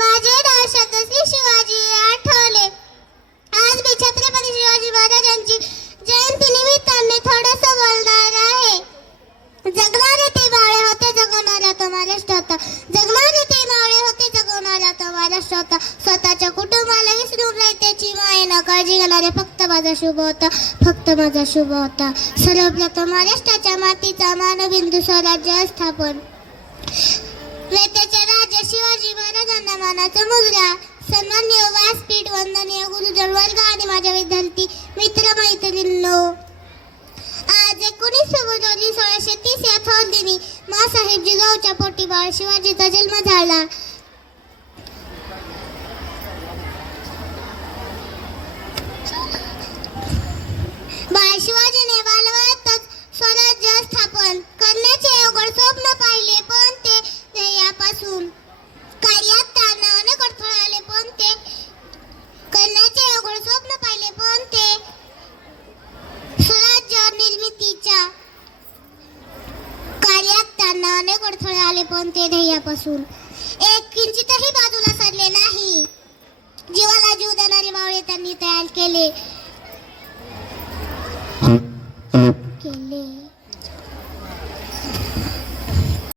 माझे नाव श्री शिवाजी आठवले. आज मी छत्रपती शिवाजी महाराजांची जयंती निमित्ताने थोडंसं बोलणार आहे. जगणारे ते मावळे होते, जगवणारा तो महाराष्ट्र होता. जगणारे ते मावळे होते, जगवणारा तो महाराष्ट्र होता. स्वतःच्या कुटुंबाला विसरून रयतेची मायेनं काळजी घेणारे फक्त माझा शुभ होता, फक्त माझा शुभ होता. सर्वप्रथम महाराष्ट्राच्या मातीचा मानबिंदू स्वराज्य स्थापन. रयतेचे राजे शिवाजी महाराजांना मानाचा मुजरा. सन्माननीय व्यासपीठ, वंदनीय गुरुजन वर्ग आणि माझ्या विद्यार्थी मित्र मैत्रिणींनो, आज 19 फेब्रुवारी 1630 या थोर दिनी माँसाहेब जिजाऊच्या पोटी बाळ शिवाजीचा जन्म झाला. बाळ शिवाजीने बालवयातच स्वराज्य स्थापन करण्याचे अवघड स्वप्न पाहिले, पण ते ध्येयापासून कार्यात त्यांना अनेक अडथळे आले, पण ते करण्याचे अवघड स्वप्न पाहिले, पण ते स्वराज्य निर्मितीच्या कार्यात त्यांना अनेक अडथळे आले, पण ते ध्येयापासून एक किंचितही बाजूला सरले नाही. जीवाला जीव देणारे मावळे त्यांनी तयार केले.